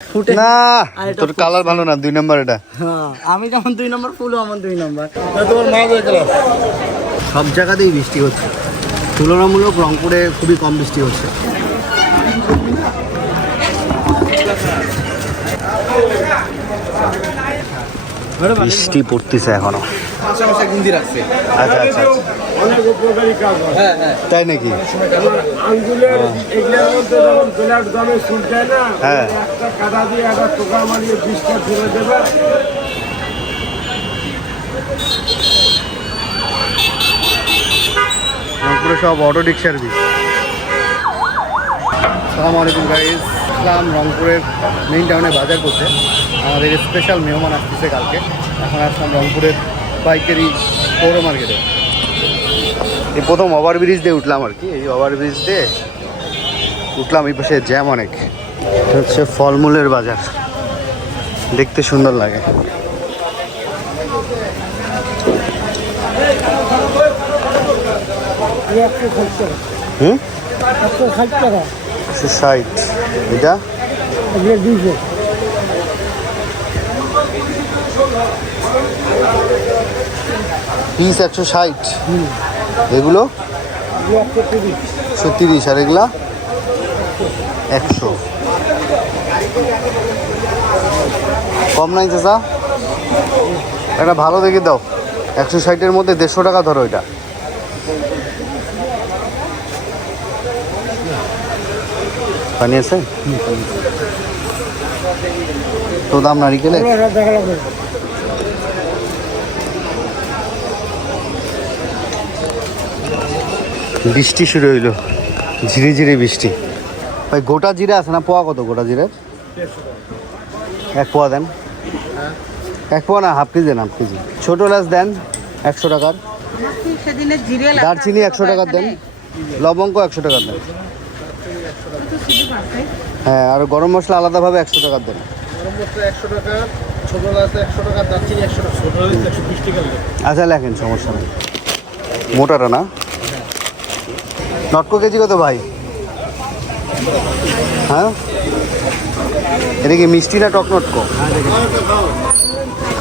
না তোর কালার ভালো না, 2 নম্বর এটা। আমি যেমন 2 নম্বর, ফুলও আমার 2 নম্বর। সব জায়গাতেই বৃষ্টি হচ্ছে, তুলনামূলক রংপুরে খুবই কম বৃষ্টি হচ্ছে। বৃষ্টি পড়তেছে এখনো। আচ্ছা আচ্ছা, তাই নাকি? হ্যাঁ, রংপুরে সব অটো রিক্সার বিষ। আসসালামু আলাইকুম গাইস, ইসলাম রংপুরের মেইন টাউনে বাজার করতে। আমাদের স্পেশাল মেহমান আসতেছে কালকে। এখন আসলাম রংপুরের পাইকারি পৌর মার্কেটে। এই প্রথম ওভারব্রিজ দিয়ে উঠলাম আর কি, এই ওভারব্রিজ দিয়ে উঠলাম। এই পাশে জ্যাম অনেক। এটা হচ্ছে ফলমূলের বাজার, দেখতে সুন্দর লাগে। হুম, 160 এটা পিস 160, এগুলো 130, আর এগুলা 100। কম নাই চাচা, একটা ভালো দেখে দাও। 160-এর মধ্যে 150 টাকা ধরো। এটা পানি আছে তো? দাম নারিকেলে বৃষ্টি শুরু হইলো, ঝিরি ঝিরি বৃষ্টি। ভাই গোটা জিরা আছে না? পোয়া কত গোটা জিরার? 1 পোয়া দেন। 1 পোয়া না, হাফ কেজি দেন, হাফ কেজি। ছোটো এলাচ দেন 100 টাকার। দারচিনি 100 টাকার দেন। লবঙ্গ 100 টাকার দেন। হ্যাঁ, আর গরম মশলা আলাদাভাবে 100 টাকার দেন। আচ্ছা লেখেন, সমস্যা নেই। মোটাটা না? নটকো কেজি কত ভাই? হ্যাঁ, এটা কি মিষ্টি না টক নটকো?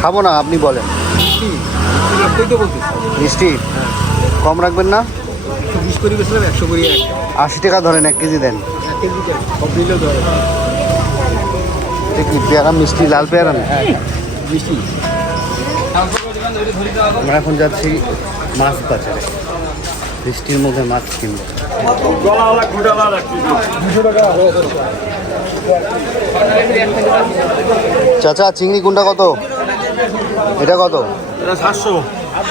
খাবো না, আপনি বলেন। মিষ্টি কম রাখবেন না? 80 টাকা ধরেন, 1 কেজি দেন। কি পেয়ারা মিষ্টি, লাল পেয়ারা না মিষ্টি। আমরা এখন যাচ্ছি মাছ বাজারে, বৃষ্টির মধ্যে মাছ কিনবো। চাচা চিংড়ি কোনটা কত? এটা কত?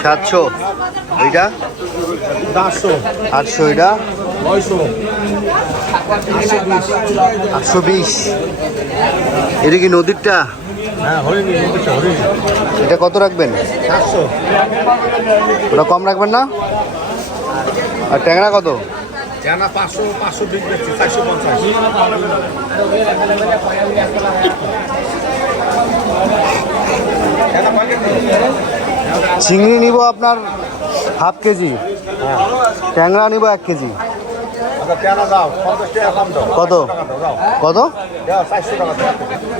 700। এইটা 800। এটা 820। এটা কি নদীরটা? এটা কত রাখবেন? ওটা কম রাখবেন না? আর ট্যাংরা কত? চিংড়ি নিব আপনার হাফ কেজি, ট্যাংরা নিব 1 কেজি। কত কত?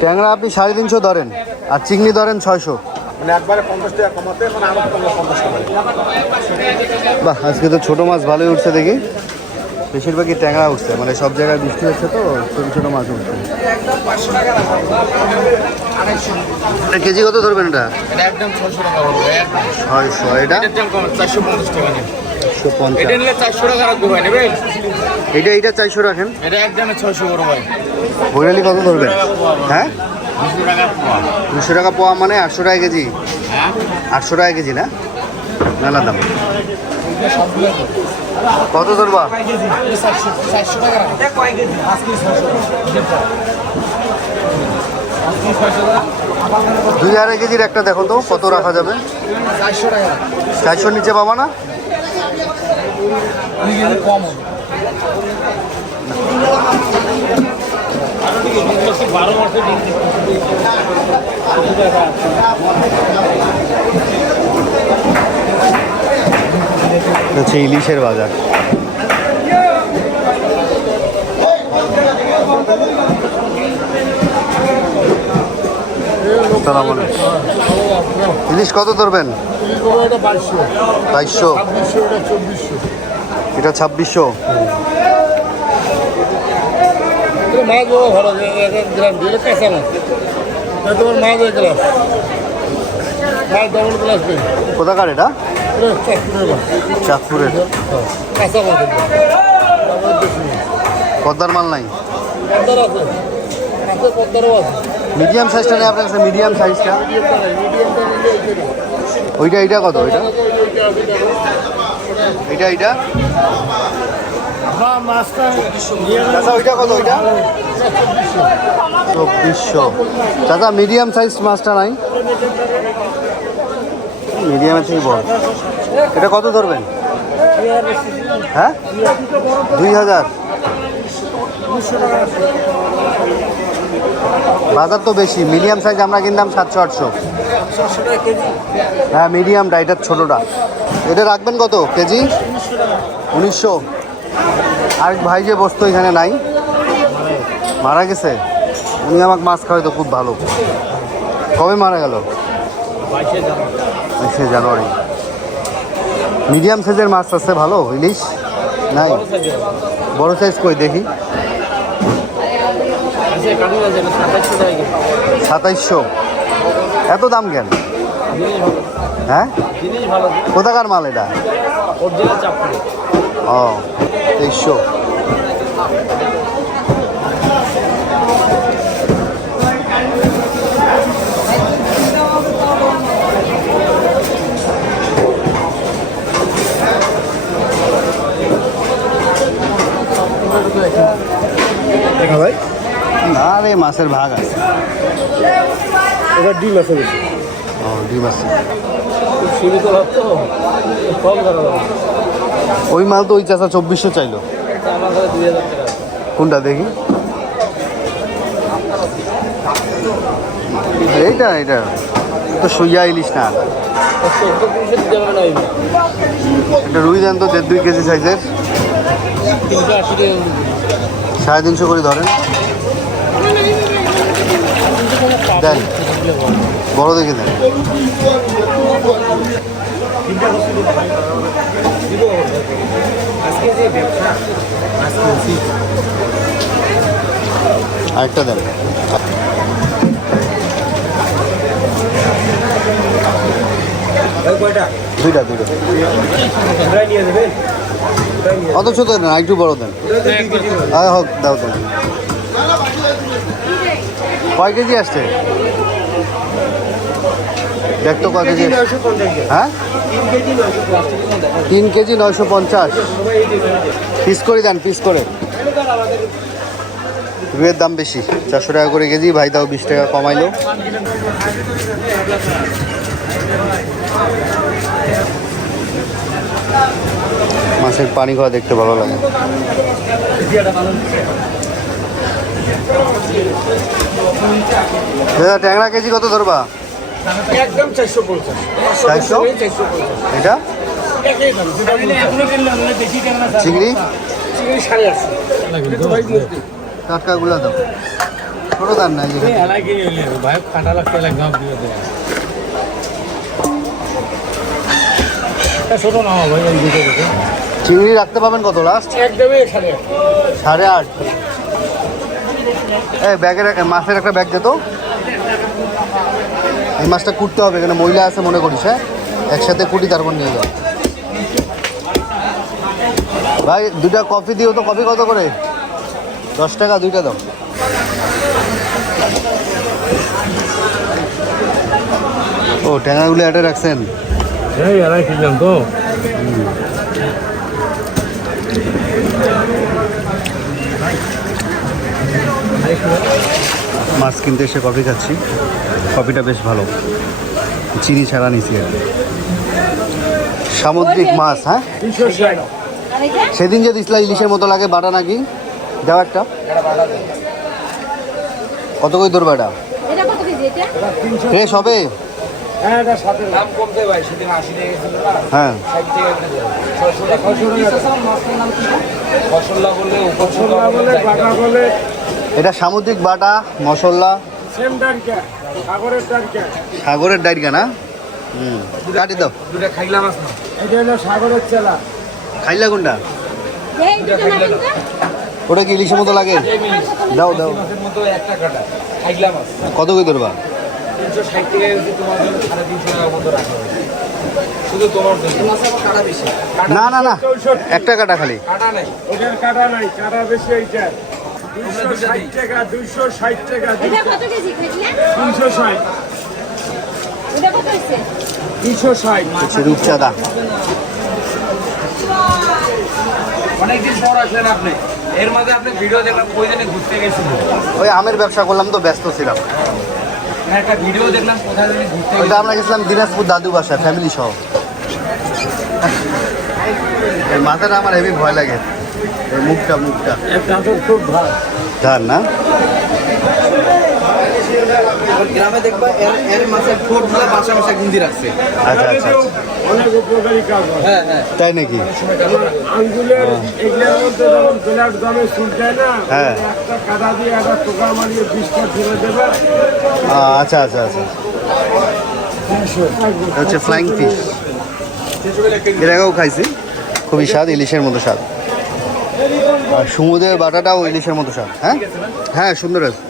ট্যাংরা আপনি 350 ধরেন, আর চিংড়ি ধরেন 600। বাহ, আজকে তো ছোটো মাছ ভালোই উঠছে দেখি। বেশিরভাগই ট্যাংরা উঠছে, মানে সব জায়গায় বৃষ্টি হচ্ছে তো ছোটো ছোটো মাছ উঠছে। কেজি কত ধরবেন? এটা 600। এটা 400 রাখেন। বৈরালি কত ধরবেন? হ্যাঁ, 200 টাকা পোয়া, মানে 800 টাকা কেজি। 800 টাকা কেজি না? মেলা দাম। কত ধরবা? 2.5 কেজির একটা দেখো তো কত রাখা যাবে? 400 নিচে পাবা না? হচ্ছে ইলিশের বাজার। আসসালামু আলাইকুম। ইলিশ কত ধরবেন? 2200। এটা 2600। মাছ বড় ভালো গ্রাম দিয়ে কাঁচা মাছ তোমার মাছ এক গ্লাস মাছ ডবল গ্লাস নেই কোথাকার এটা? চাঁদপুরের মাছ চাঁদপুরের। কাঁচা মাছ পদ্মার মাল নাই? পদ্মার আছে আছে পদ্মারও আছে মিডিয়াম সাইজটা নেই আপনার কাছে? মিডিয়াম সাইজটা মিডিয়ামটা নিলে ওইটা এইটা কত? ওইটা এইটা এইটা মাছটা চাচা ওইটা কত? ওইটা 2400। চাচা মিডিয়াম সাইজ মাছটা নাই? মিডিয়ামের থেকে বড়। এটা কত ধরবেন? হ্যাঁ 2000। বাজার তো বেশি। মিডিয়াম সাইজ আমরা কিনতাম 700-800। হ্যাঁ মিডিয়ামটা, এটা ছোটোটা। এটা রাখবেন কত কেজি? 1900। আর ভাই যে বসতো এখানে নাই, মারা গেছে। উনি আমাকে মাছ খাওয়াই তো খুব ভালো। কবে মারা গেল? 22শে জানুয়ারি। মিডিয়াম সাইজের মাছ আছে ভালো? ইলিশ নাই? বড় সাইজ কই দেখি। 2700। এত দাম কেন? হ্যাঁ কোথাকার মাল এটা? ও 2300। ভাই আরে মাছের ভাগ আছে। এবার ডিম আছে বেশি ও ডিম আছে। সীমিত লাভ তো কম করা যাবে ওই মাল তো ওই চাচা 2400 চাইলো। আমার কাছে 2000 টাকা কোনটা দেখি? এইটা এটা তো সইয়া ইলিশ না। এটা রুই দেন তো 1.5-2 কেজি সাইজের। 350 করে ধরেন। দেন বড় দেখে দেন। আরেকটা দেন। দুইটা অত ছোট দেন, একটু বড় দেন। হোক দাও দেন। কয় কেজি আসছে দেখ তো, কয় কেজি? হ্যাঁ 3 কেজি 950। পিস করে দেন, পিস করে। রুইয়ের দাম বেশি, 400 টাকা করে কেজি। ভাই তাও 20 টাকা কমাইলো। মাছের পানি খাওয়া দেখতে ভালো লাগে। দাদা ট্যাংরা কেজি কত ধরবা? একদম 450 400। এটা চিংড়ি টাটকাগুলা দাও, ছোটো দাম নাই। চিংড়ি রাখতে পাবেন কত লাস্ট? একদমই 8.5। এই ব্যাগের মাছের একটা ব্যাগ যেত। এই মাছটা কুটতে হবে, এখানে মহিলা আছে মনে করিস। হ্যাঁ একসাথে কুটি তারপর নিয়ে যাও। ভাই 2টা কফি দিও তো। কফি কত করে? 10 টাকা 2টা দাও। ও ট্যাংরাগুলো অ্যাডে রাখছেন? কিনলাম তো মাছ কিনতে এসে কফি খাচ্ছি। কফিটা বেশ ভালো, চিনি ছাড়া নিছি আর কি। সামুদ্রিক মাছ। হ্যাঁ সেদিন যে দিসলা ইলিশের মতো লাগে, বাটা নাকি? দাও একটা। কত করে ধরবা এটা? ফ্রেশ হবে? হ্যাঁ এটা সাথে দাম কমতে ভাই, সেদিন 80 টাকা ছিল না, হ্যাঁ 60 টাকা দিতে 600 টাকা ফসল্লা বলে উপফসল্লা বলে বাটা বলে। এটা সামুদ্রিক বাটা মশলা সেম ডারকা সাগরের ডারকা সাগরের ডাইরকা না? কাটি দাও। দুটা খাইলাম মাছ না। এটা হলো সাগরের চেলা খাইলা কোনটা? এই দুটো নামেন তো ওটা কি ইলিশের মতো লাগে? দাও দাও। মাছের মতো একটা কাটা খাইলাম মাছ কত করে ধরবা? 360 টাকা হচ্ছে তোমার জন্য 350 টাকা মতো রাখা হয়েছে শুধু তোমার জন্য মাছের কাটা বেশি না না না, একটা কাটা খালি। কাটা নাই ওটার কাটা নাই কাটা বেশি এইটা 260 টাকা 260 টাকা এটা কত কেজি খাইলে 360 এটা কত হইছে 360 হচ্ছে রূপচাঁদা। অনেকদিন পর আসলেন আপনি এর মাঝে আপনি ভিডিও দেখলাম কই জানি ঘুরতে গেছিলেন ওই আমের ব্যবসা করলাম তো, ব্যস্ত ছিলাম। না একটা ভিডিও দেখলাম কোথায় জানি ঘুরতে ওইটা আমরা গেছিলাম দিনাজপুর দাদু বাসা, ফ্যামিলি সহ। এই মাথাটা আমার হেভি ভয় লাগে, এই মুখটা এটা তো খুব ভালো ধার না। গ্রামে দেখবা এর মাছের ঠোঁটগুলো বাসা বাসা গুন্দি রাখছে। আচ্ছা আচ্ছা আচ্ছা। অনেক উপকারী কাজ হয় হ্যাঁ হ্যাঁ। তাই নাকি? আঙ্গুলের এগুলোর মধ্যে যখন ব্লাড জমে সুট যায় না হ্যাঁ। একটা কাদা দিয়ে একটা টোকা মারিয়ে বিষটা ছেড়ে দেবে আচ্ছা আচ্ছা আচ্ছা। এটা হচ্ছে ফ্লাইং ফিশ, এর আগেও খাইছি, খুবই স্বাদ, ইলিশের মতো স্বাদ। আর সমুদ্রের বাটাটাও ইলিশের মতো স্বাদ। হ্যাঁ হ্যাঁ, সুন্দর আছে।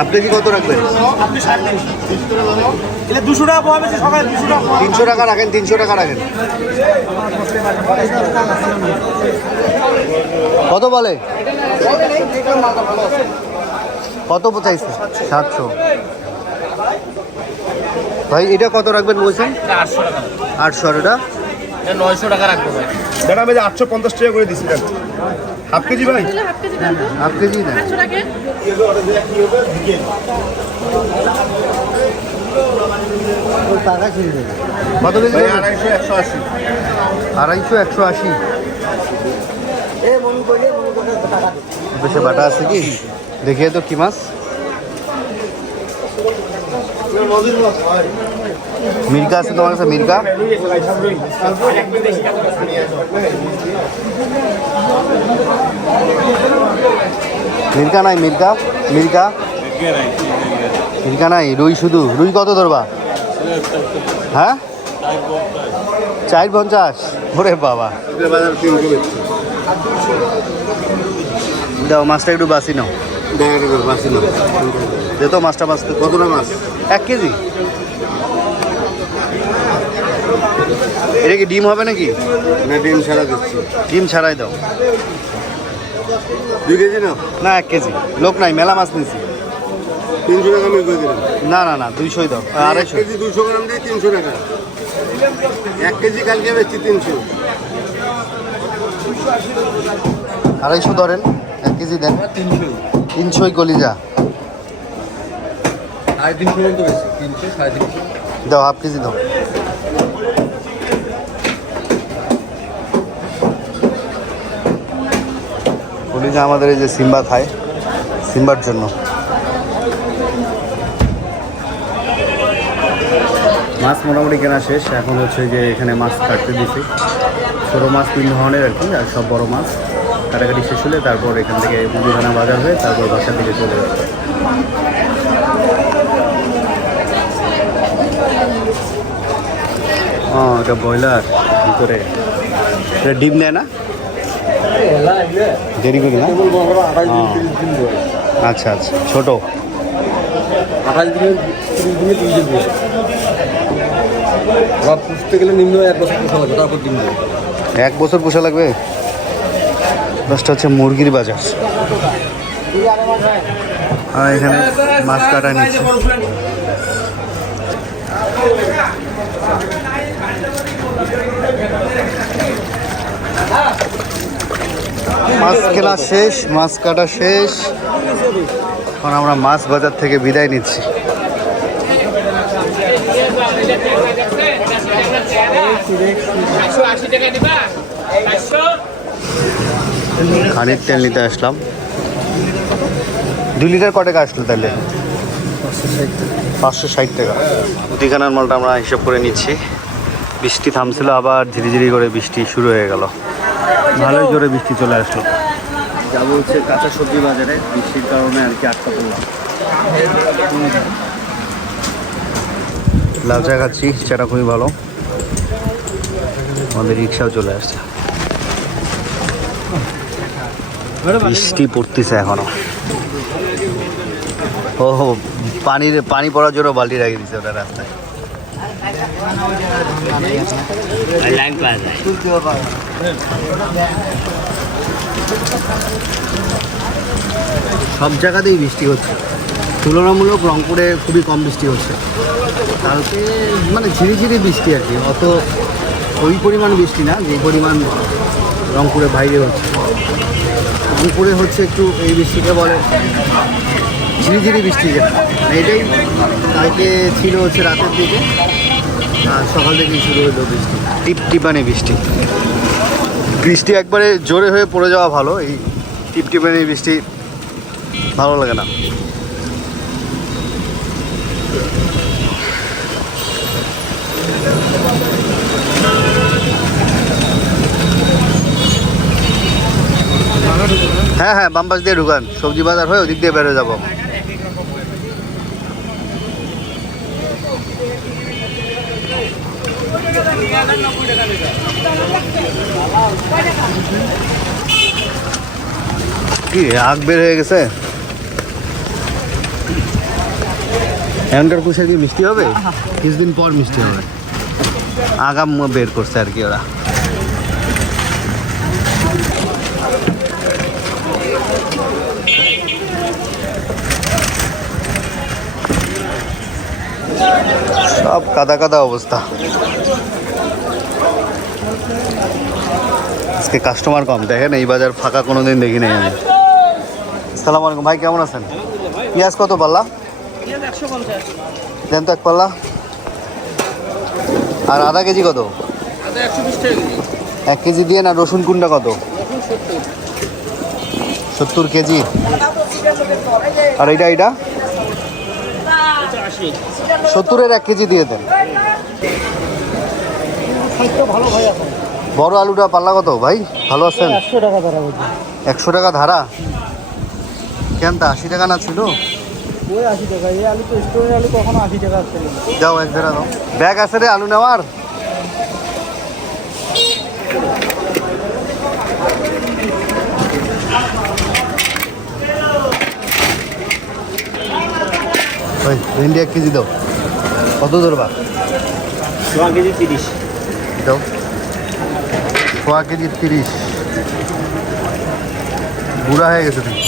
আপনি কি কত রাখবেন? 200 টাকা পাওয়া বেশি সকালে 200 টাকা 300 টাকা রাখেন, 300 টাকা রাখেন। কত বলে? কত চাইছে? 700। ভাই এটা কত রাখবেন বলছেন? 800 টাকা 800। আর এটা 900 টাকা রাখবো ভাই দাদা আমি 850 টাকা করে দিছি হাফ কেজি ভাই হাফ কেজি দাম তো হাফ কেজি না? 800 টাকা কত কেজি? 250 180 250 180। বেশি বাটা আছে কি? দেখিয়ে তো কি মাছ? মির্কা আছে তোমার কাছে? মির্কা মির্কা নাই? মির্কা মির্কা মির্কা নাই? রুই শুধু? রুই কত ধরবা? হ্যাঁ 450। ওরে বাবা, দাও মাছটা একটু বাসি নাও। দে তো মাছটা বাঁচতে। কতটা মাছ? 1 কেজি। এটা কি ডিম হবে নাকি? না ডিম ছাড়া দিচ্ছি ডিম ছাড়াই দাও। 2 কেজি না না 1 কেজি, লোক নাই, মেলা মাছ নিয়েছি। 300 টাকা আমি করে দিলাম না না না, 200 দাও। 250। কেজি 200 গ্রাম দিয়ে 300 টাকা 1 কেজি কালকে বেচছি 300 250 ধরেন, 1 কেজি দেন। 300 কলিজা 350 পর্যন্ত বেশি 300 350 দাও, হাফ কেজি দাও। কলিজা আমাদের এই যে সিম্বা খায়, সিম্বার জন্য। মাছ মোটামুটি কেনা শেষ, এখন হচ্ছে যে এখানে মাছ কাটতে দিছি। ছোটো মাছ 3 ধরনের আর কি, আর সব বড় মাছ কাটাকাটি শেষ হলে তারপর এখান থেকে মুদিখানা বাজার হয়ে তারপর বাসার দিকে চলে যাবে। এটা ব্রয়লার ভিতরে, এটা ডিম দেয় না? দেরি করি না? আচ্ছা আচ্ছা, ছোট। 28 দিনে 30 দিনে 3 কেজি আবার পুষতে গেলে নিম্ন 1 বছর পোষা লাগবে তারপর ডিম দেবে 1 বছর পোষা লাগবে। দশটা হচ্ছে মুরগির বাজার। আর এখানে মাছ কাটা নিচ্ছে। মাছ কেনা শেষ, মাছ কাটা শেষ। এখন আমরা মাছ বাজার থেকে বিদায় নিচ্ছি। খানির তেল নিতে আসলাম। 2 লিটার কত টাকা আসলো তাহলে? 560 টাকা। মুদিখানার মালটা আমরা হিসাব করে নিচ্ছি। বৃষ্টি থামছিল, আবার ঝিরিঝিরি করে বৃষ্টি শুরু হয়ে গেল। ভালোই জোরে বৃষ্টি চলে আসলো। যাবো হচ্ছে কাঁচা সবজি বাজারে, বৃষ্টির কারণে আর কি আটকা পড়লাম। লাল চা খাচ্ছি, চাটা খুবই ভালো। আমাদের রিক্সাও চলে আসছে। বৃষ্টি পড়তেছে এখনো। ও পানি পড়ার জন্য বালতি রাখি দিচ্ছে ওটা রাস্তায়। সব জায়গাতেই বৃষ্টি হচ্ছে, তুলনামূলক রংপুরে খুবই কম বৃষ্টি হচ্ছে। কালকে মানে ঝিরিঝিরি বৃষ্টি আর কি, অত ওই পরিমাণ বৃষ্টি না যে পরিমাণ রংপুরে বাইরে হচ্ছে। রংপুরে হচ্ছে একটু এই বৃষ্টিকে বলে ঝিরিঝিরি বৃষ্টি, যেটা এটাই কালকে ছিল হচ্ছে রাতের দিকে, আর সকাল থেকেই শুরু হলো বৃষ্টি, টিপটিপানি বৃষ্টি। বৃষ্টি একবারে জোরে হয়ে পড়ে যাওয়া ভালো, এই টিপটিপানি বৃষ্টি ভালো লাগে না। হ্যাঁ হ্যাঁ, বাম পাশ দিয়ে ঢুকান, সবজি বাজার হয়ে ওদিক দিয়ে বেরোয় যাবো। কি আগ বের হয়ে গেছে এখনকার কুশার, কি মিষ্টি হবে? কিছুদিন পর মিষ্টি হবে, আগাম বের করছে আর কি ওরা। সব কাদা কাদা অবস্থা। আজকে কাস্টমার কম, দেখেন এই বাজার ফাঁকা কোনোদিন দেখি নাই আমি। আসসালামু আলাইকুম ভাই, কেমন আছেন? পেঁয়াজ কত পাল্লা? দেন তো এক পাল্লা। আর আধা কেজি কত? 1 কেজি দিয়ে না। রসুন কোনটা কত? 70 কেজি। আর এইটা 70-এর 1 কেজি দিয়ে দেন। বড় আলুটা পাল্লা কত ভাই? ভালো আছেন? 100 টাকা ধারা। কেন তা 80 টাকা না ছিল? ওই 80 টাকা। এই আলু তো স্টোরের আলু, কখনো 80 টাকা আসছে না। যাও এক ধারা দাও। ব্যাগ আছে রে আলু নেওয়ার? ওই ভেন্ডি 1 কেজি দাও। কত ধরবা? 1 কেজি 30 দাও। 1 কেজি 30। বুড়া হয়ে গেছে তুমি।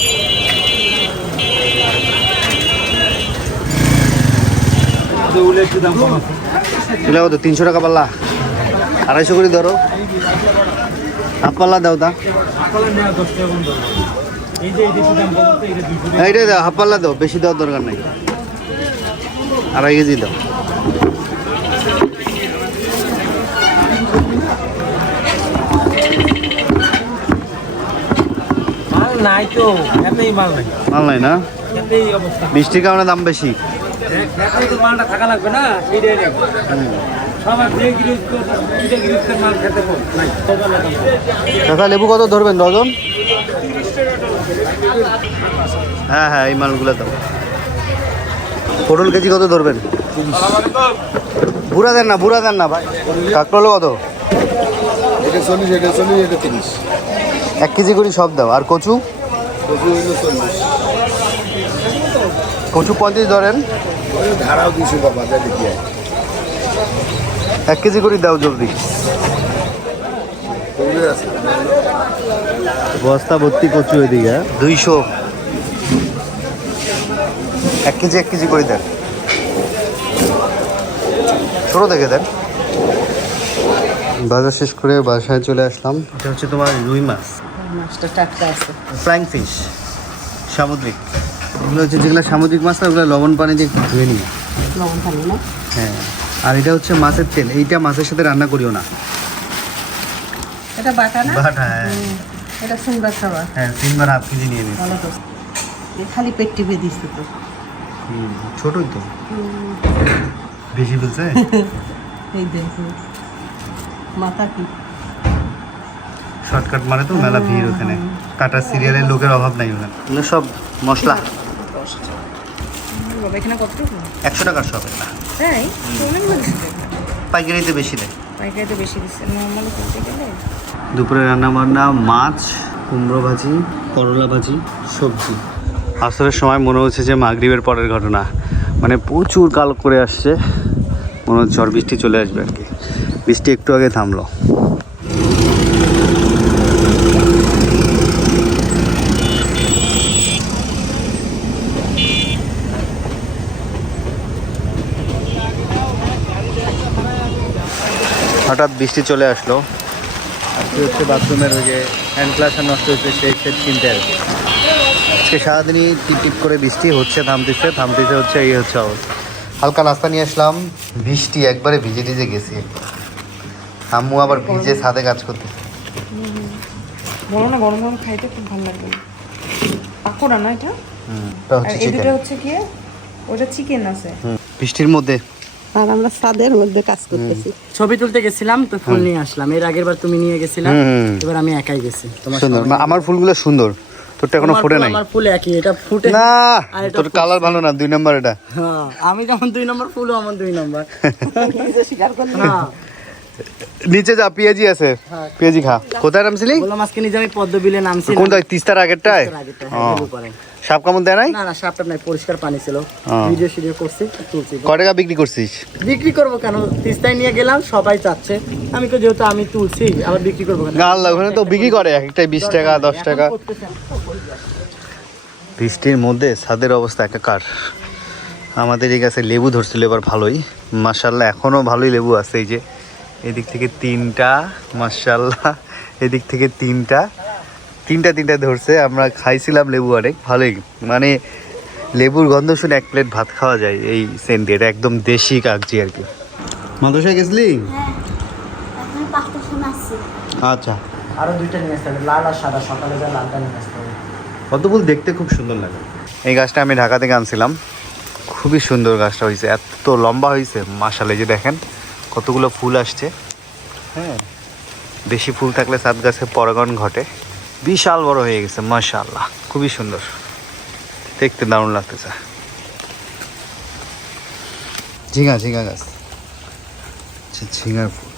এগুলো কত? 300 টাকা পাল্লা। 250 করে ধরো। হাফ পাল্লা দাও তা। এইটাই দাও, হাফ পাল্লা দাও, বেশি দেওয়ার দরকার নাই। 2.5 কেজি দাও। মাল নাই তো, এতই মাল নাই। মাল নাই না? এতই অবস্থা। বৃষ্টির কারণে দাম বেশি। এতই তো মালটা থাকা লাগবে না, সেইটাই লাগবে। সবার যে গৃহস্থের মাল খেতে নাই। কাকা লেবু কত ধরবেন ডজন? হ্যাঁ হ্যাঁ, এই মালগুলো দাও। পটল কেজি কত ধরবেন? বুড়া দেন না ভাই। কাঁকরোল কত? এটা 40, এটা 40, এটা 30। 1 কেজি করে সব দাও। আর কচু? কচু হইলো 40। কচু 35 ধরেন। ধারাও 200 বাবা, দেখি কি 1 কেজি করে দাও জলদি। আছে। বস্তা ভর্তি কচু এদিকে 200। 1 কেজি করে দেন। ছোট দেখে দেন। বাজার শেষ করে বাসায় চলে আসলাম। এটা হচ্ছে তোমার রুই মাছ। মাছটা টাটকা আছে। ফ্রাইং ফিশ, সামুদ্রিক। এগুলো হচ্ছে যেগুলো সামুদ্রিক মাছ, ওগুলো লবণ পানি দিয়ে একটু ধুয়ে নিই। লবণ পানি না? হ্যাঁ। আর এটা হচ্ছে মাছের তেল। এইটা মাছের সাথে রান্না করিও না। এটা বাটা না? বাটা, হ্যাঁ। এটা সুন্দর খাবার। হ্যাঁ, 3 হাফ কেজি নিয়ে নিই। ভালো তো। খালি পেট টিপে দিচ্ছে তো। ছোটই তো, বেশি বলছে। এই দেখো মাথা কি শর্টকাট মানে তো মেলা ভিড় ওখানে, কাটার সিরিয়ালের লোকের অভাব নাই ওখানে। এগুলো সব মশলা বাবা এখানে কতটুকু 100 টাকার সব এটা, তাই নর্মাল পাইকারিতে বেশি দেয়। পাইকারিতে বেশি দিচ্ছে নর্মালি কিনতে গেলে দুপুরে রান্না বান্না মাছ, কুমড়ো ভাজি, করলা ভাজি, সবজি। আসরের সময় মনে হচ্ছে যে মাগরিবের পরের ঘটনা, মানে প্রচুর কাল করে আসছে, মনে হচ্ছে ঝড় বৃষ্টি চলে আসবে আর কি। বৃষ্টি একটু আগে থামলো। হঠাৎ বৃষ্টি চলে আসলো। আজকে হচ্ছে বাথরুমের ওই যে হ্যান্ড ফ্লাশার নষ্ট হয়েছে সেই সেট কিনতে আর কি। আজকে সারাদিনই টিপ টিপ করে বৃষ্টি হচ্ছে, থামতেছে থামতেছে, হচ্ছে এই হচ্ছে অবস্থা। হালকা নাস্তা নিয়ে আসলাম, বৃষ্টি একবারে ভিজে ভিজে গেছি। আম্মু আবার ভিজে ছাদে কাজ করতে। বলো না গরম গরম খাইতে খুব ভালো লাগবে। পাকোড়া না এটা, এটা আর হচ্ছে এই দুটো চিকেন। হচ্ছে কি ওটা চিকেন আছে। বৃষ্টির মধ্যে আর আমরা ছাদের মধ্যে কাজ করতেছি। ছবি তুলতে গেছিলাম তো ফুল নিয়ে আসলাম। এর আগের বার তুমি নিয়ে গেছিলাম, এবার আমি একাই গেছি। তোমার সুন্দর। আমার ফুলগুলো সুন্দর, তোরটা এখনো আমার ফুটে ফুল, নাই। আমার ফুল একই, এটা ফুটে না, আর এটা তোর কালার ভালো না, 2 নম্বর এটা। হ্যাঁ, আমি যেমন 2 নম্বর ফুলও আমার 2 নম্বর। স্বীকার করলি হ্যাঁ, নিচে যা, পেঁয়াজি আছে, পেঁয়াজি খা। কোথায় নামছিলি? বললাম আজকে নিজে আমি পদ্মবিলে নামছিলাম। কোনটা, তিস্তার আগেরটায়? সাপ কামড় দেয় নাই? না না, সাপটা নাই, পরিষ্কার পানি ছিল। ভিডিও শিডিও করছি, তুলছি। কয় টাকা বিক্রি করছিস? বিক্রি করবো কেন, তিস্তায় নিয়ে গেলাম, সবাই চাচ্ছে। আমি তো যেহেতু আমি তুলছি, আবার বিক্রি করবো কেন? গাল ওখানে তো বিক্রি করে এক একটাই 20 টাকা 10 টাকা। এখন করতেছে। বৃষ্টির মধ্যে ছাদের অবস্থা একাকার। আমাদের এই গাছে লেবু ধরছিল এবার ভালোই, মাশাআল্লাহ এখনও ভালোই লেবু আছে। এই যে এদিক থেকে 3টা, মাশাআল্লাহ এদিক থেকে 3টা ধরছে। আমরা খাইছিলাম লেবু অনেক ভালোই, মানে লেবুর গন্ধ শুনে 1 প্লেট ভাত খাওয়া যায় এই সেন্ট। এটা একদম দেশি কাগজি আর কি। মাদ্রাসায় গেছিলি? এখন 5টার সময় আসছি। আচ্ছা। আরো 2টা নিয়ে আসতে হবে, লাল আর সাদা। সকালে যা লালটা নিয়ে আসতে হবে। পদ্মফুল দেখতে খুব সুন্দর লাগে। এই গাছটা আমি ঢাকা থেকে আনছিলাম, খুবই সুন্দর গাছটা হয়েছে, এত লম্বা হয়েছে মাশাআল্লাহ। এই যে দেখেন কতগুলো ফুল আসছে। হ্যাঁ, বেশি ফুল থাকলে ছাদ গাছে পরাগণ ঘটে। বিশাল বড় হয়ে গেছে মাশাআল্লাহ, খুবই সুন্দর, দেখতে দারুণ লাগতেছে। ঝিঙা গাছ, ঝিঙার ফুল।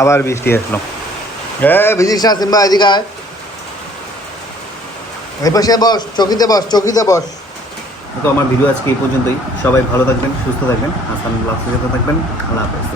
আবার বৃষ্টি আসলো। ভিজিস না সিম্বা, এদিকে আয়। এই পাশে বস, চকিতে বস। তো আমার ভিডিও আজকে এই পর্যন্তই। সবাই ভালো থাকবেন, সুস্থ থাকবেন, হাসান ব্লগসের সাথে থাকবেন। আল্লাহ হাফেজ।